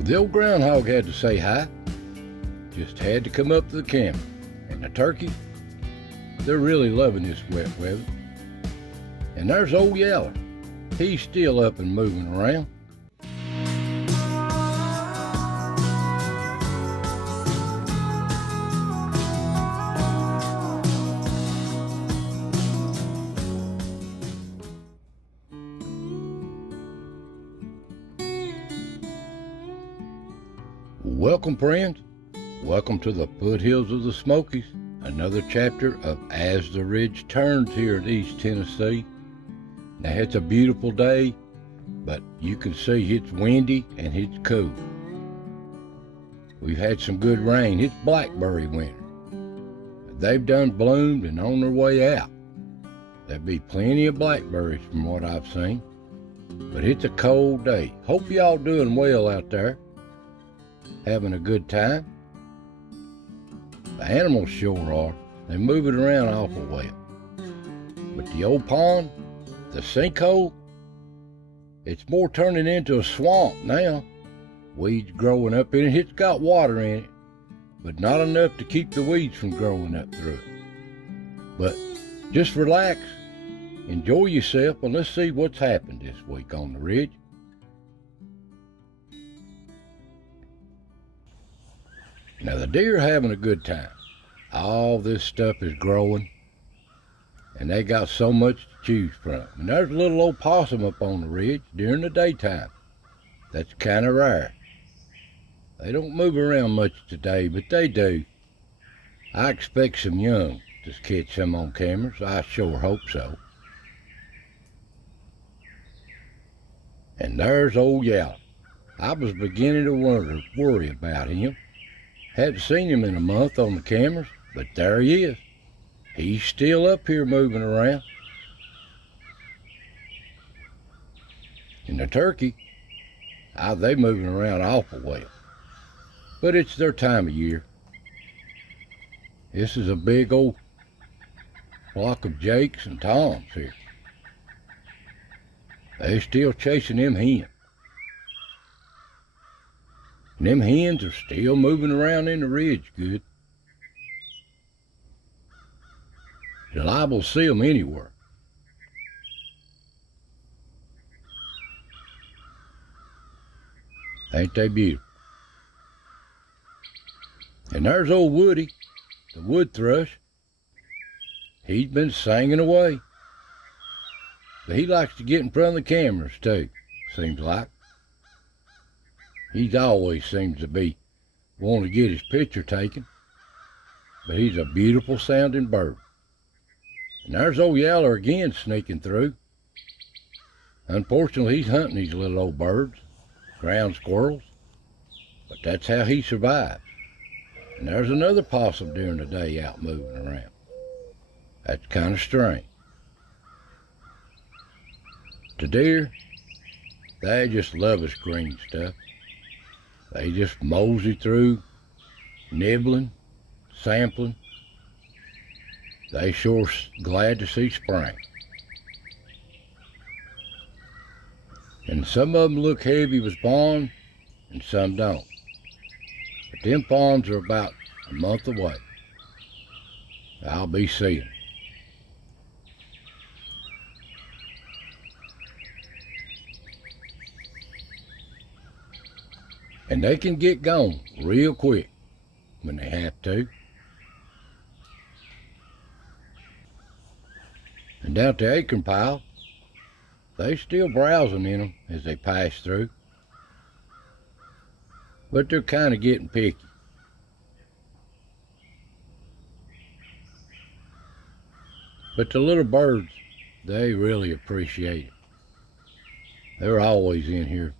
The old groundhog had to say hi, just had to come up to the camera. And the turkey, they're really loving this wet weather. And there's old Yeller, he's still up and moving around. Welcome, friends. Welcome to the foothills of the Smokies, another chapter of As the Ridge Turns here in East Tennessee. Now, it's a beautiful day, but you can see it's windy and it's cool. We've had some good rain. It's blackberry winter. They've done bloomed and on their way out. There'll be plenty of blackberries from what I've seen. But it's a cold day. Hope y'all doing well out there. Having a good time. The animals sure are. They're moving around awful well. But the old pond, the sinkhole, it's more turning into a swamp now. Weeds growing up in it. It's got water in it, but not enough to keep the weeds from growing up through it. But just relax, enjoy yourself, and let's see what's happened this week on the ridge. Now the deer are having a good time. All this stuff is growing, and they got so much to choose from. And there's a little old possum up on the ridge during the daytime. That's kind of rare. They don't move around much today, but they do. I expect some young to catch some on cameras. I sure hope so. And there's old Yeller. I was beginning to worry about him. Hadn't seen him in a month on the cameras, but there he is. He's still up here moving around. And the turkey, they moving around awful well. But it's their time of year. This is a big old flock of Jakes and Toms here. They're still chasing them hens. And them hens are still moving around in the ridge good. You're liable to see them anywhere. Ain't they beautiful? And there's old Woody, the wood thrush. He's been singing away. But he likes to get in front of the cameras too, seems like. He always seems to be wanting to get his picture taken. But he's a beautiful sounding bird. And there's old Yeller again sneaking through. Unfortunately, he's hunting these little old birds, ground squirrels. But that's how he survives. And there's another possum during the day out moving around. That's kind of strange. The deer, they just love this green stuff. They just mosey through, nibbling, sampling. They sure glad to see spring. And some of them look heavy with spawn, and some don't. But them fawns are about a month away. I'll be seeing. And they can get gone real quick when they have to. And down at the acorn pile, they still browsing in them as they pass through. But they're kind of getting picky. But the little birds, they really appreciate it. They're always in here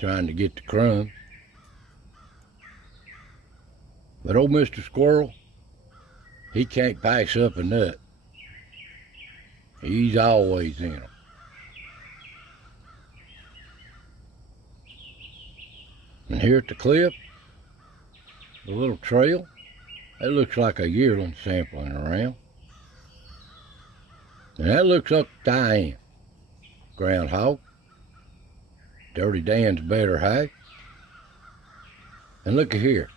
trying to get the crumbs. But old Mr. Squirrel, he can't pass up a nut. He's always in them. And here at the cliff, the little trail, it looks like a yearling sampling around. And that looks like Diane, groundhog. Dirty Dan's better half. And look at here.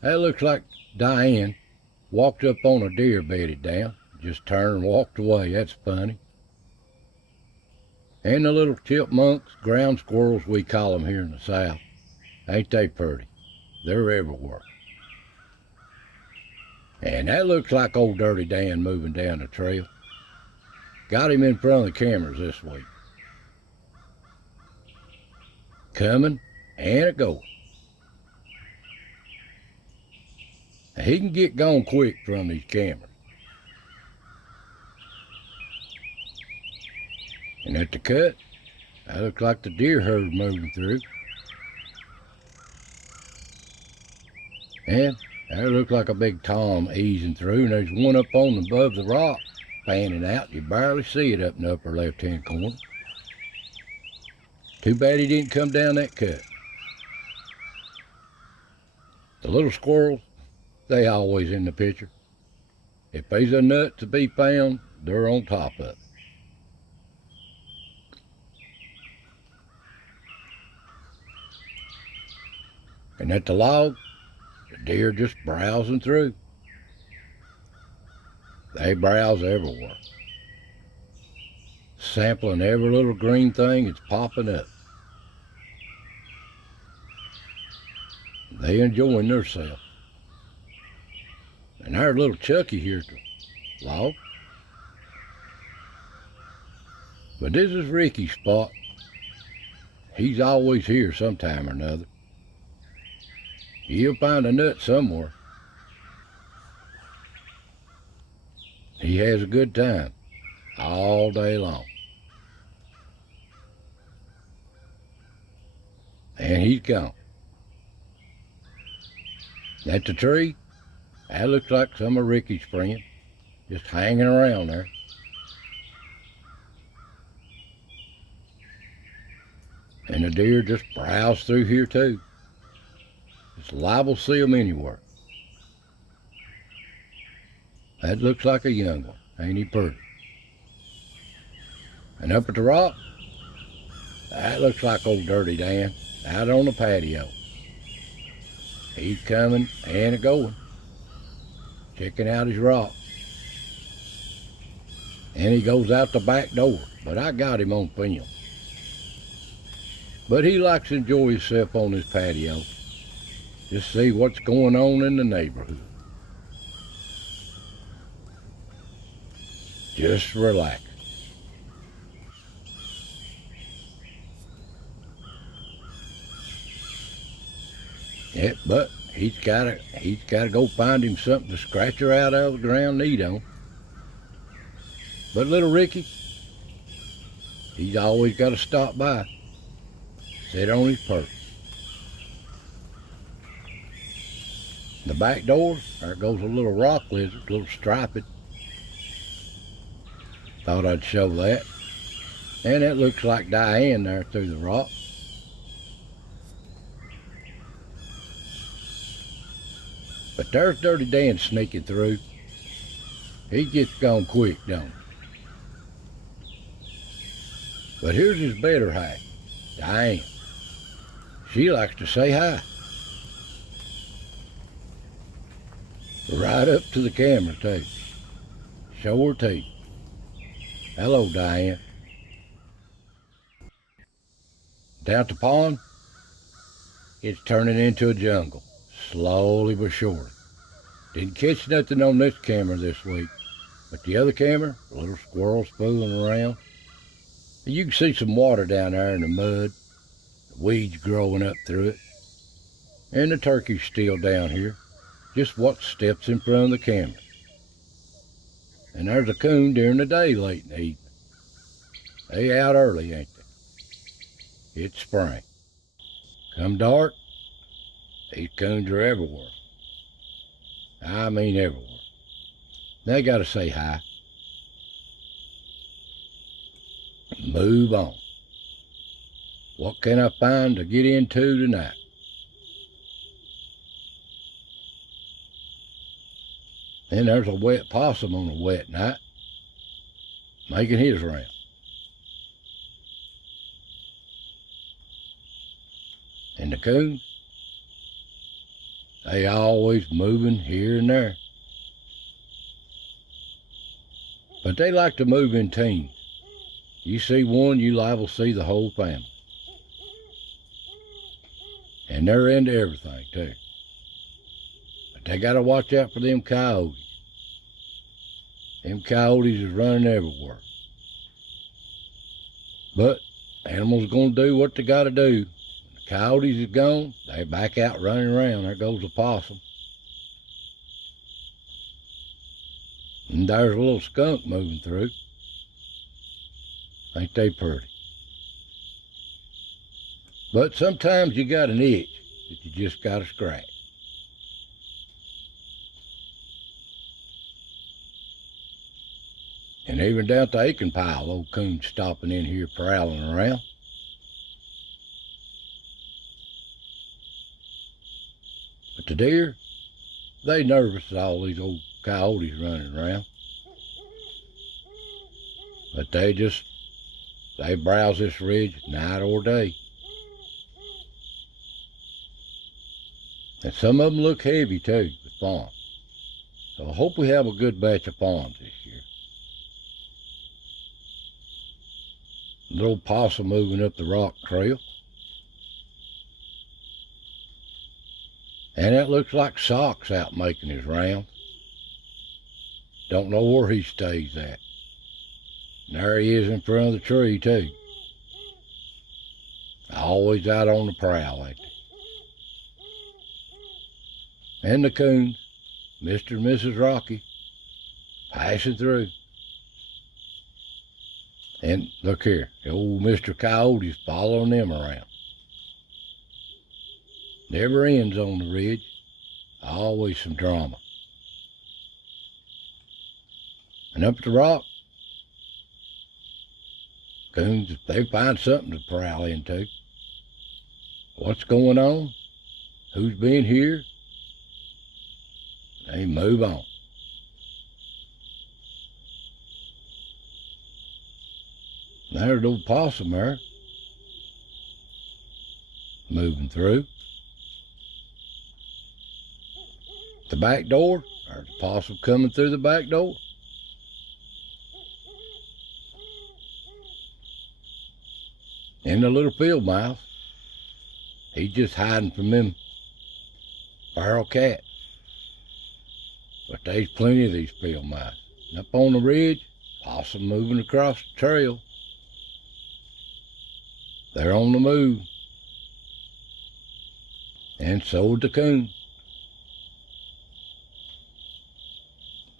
That looks like Diane walked up on a deer bedded down, just turned and walked away. That's funny. And the little chipmunks, ground squirrels we call them here in the South. Ain't they pretty? They're everywhere. And that looks like old Dirty Dan moving down the trail. Got him in front of the cameras this week. Coming and a going. He can get gone quick from these cameras. And at the cut, that looks like the deer herd moving through. And that looks like a big tom easing through, and there's one up on above the rock, fanning out. You barely see it up in the upper left-hand corner. Too bad he didn't come down that cut. The little squirrels, they always in the picture. If there's a nut to be found, they're on top of it. And at the log, the deer just browsing through. They browse everywhere, sampling every little green thing that's popping up. They enjoying themselves. And our little Chucky here at the log. But this is Ricky's spot. He's always here sometime or another. He'll find a nut somewhere. He has a good time all day long. And he's gone. At the tree, that looks like some of Ricky's friends, just hanging around there. And the deer just browse through here too. It's liable to see them anywhere. That looks like a young one, ain't he pretty? And up at the rock, that looks like old Dirty Dan out on the patio. He's coming and a-going, checking out his rock. And he goes out the back door, but I got him on film. But he likes to enjoy himself on his patio. Just see what's going on in the neighborhood. Just relax. Yeah, but he's gotta go find him something to scratch her out of the ground and eat on. But little Ricky, he's always got to stop by, sit on his perch. The back door, there goes a little rock lizard, a little striped. Thought I'd show that. And it looks like Diane there through the rock. But there's Dirty Dan sneaking through. He gets gone quick, don't he? But here's his better half, Diane. She likes to say hi. Right up to the camera, too. Show her teeth. Hello, Diane. Down at the pond, it's turning into a jungle, slowly but surely. Didn't catch nothing on this camera this week, but the other camera, the little squirrels fooling around. You can see some water down there in the mud, the weeds growing up through it, and the turkey's still down here, just what steps in front of the camera. And there's a coon during the day late in the evening. They out early, ain't they? It's spring. Come dark, these coons are everywhere. I mean everywhere. They gotta say hi. Move on. What can I find to get into tonight? Then there's a wet possum on a wet night, making his round. And the coon, They always moving here and there. But they like to move in teams. You see one, you liable to see the whole family. And they're into everything, too. But they got to watch out for them coyotes. Them coyotes is running everywhere. But animals going to do what they got to do. When the coyotes is gone, they back out running around. There goes the possum. And there's a little skunk moving through. Ain't they pretty? But sometimes you got an itch that you just got to scratch. And even down at the Aiken pile, old coon's stopping in here prowling around. But the deer, they nervous at all these old coyotes running around. But they browse this ridge night or day. And some of them look heavy too, with fawns. So I hope we have a good batch of fawns this year. Little possum moving up the rock trail. And it looks like Sock's out making his rounds. Don't know where he stays at. And there he is in front of the tree too. Always out on the prowl, ain't they? And the coons, Mr. and Mrs. Rocky, passing through. And look here, the old Mr. Coyote's following them around. Never ends on the ridge. Always some drama. And up the rock, coons, if they find something to prowl into, what's going on, who's been here, they move on. There's the old possum there, moving through. The back door, there's the possum coming through the back door. And the little field mouse, he's just hiding from them feral cats. But there's plenty of these field mice. And up on the ridge, possum moving across the trail. They're on the move. And so is the coon.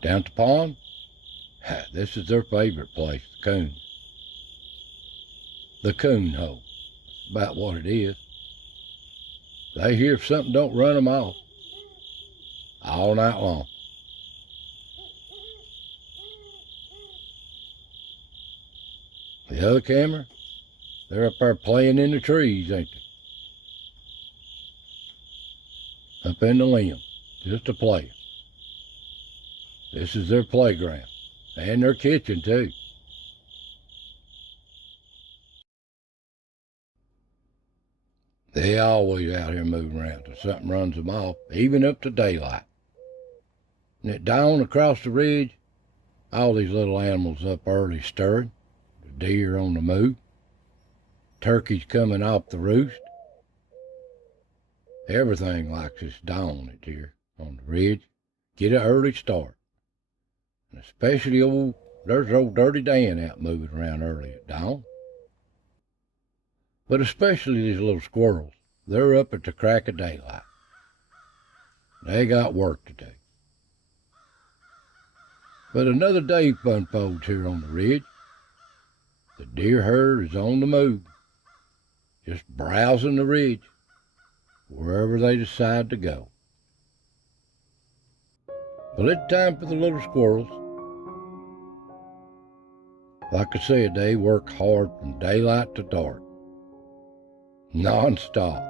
Down at the pond, this is their favorite place, the coon. The coon hole. That's about what it is. They hear if something don't run them off all night long. The other camera, they're up there playing in the trees, ain't they? Up in the limb, just a play. This is their playground, and their kitchen too. They always out here moving around till something runs them off, even up to daylight. And at dawn across the ridge, all these little animals up early stirring. The deer on the move. Turkeys coming off the roost. Everything likes this dawn at here on the ridge. Get an early start. And especially there's old Dirty Dan out moving around early at dawn. But especially these little squirrels. They're up at the crack of daylight. They got work to do. But another day unfolds here on the ridge. The deer herd is on the move, just browsing the ridge, wherever they decide to go. Well, it's time for the little squirrels. Like I said, they work hard from daylight to dark, non-stop.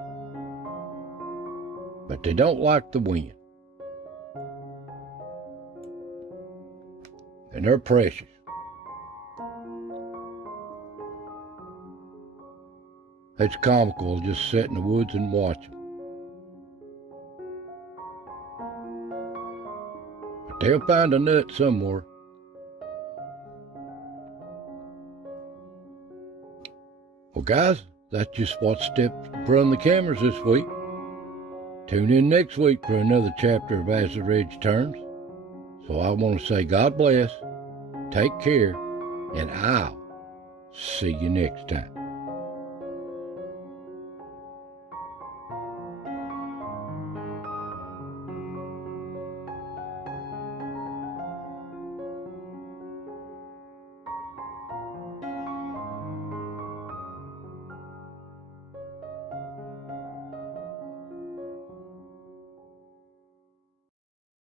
But they don't like the wind. And they're precious. It's comical just sit in the woods and watch them. they'll find a nut somewhere. Well, guys, that's just what stepped in front of the cameras this week. Tune in next week for another chapter of As the Ridge Turns. So I want to say God bless, take care, and I'll see you next time.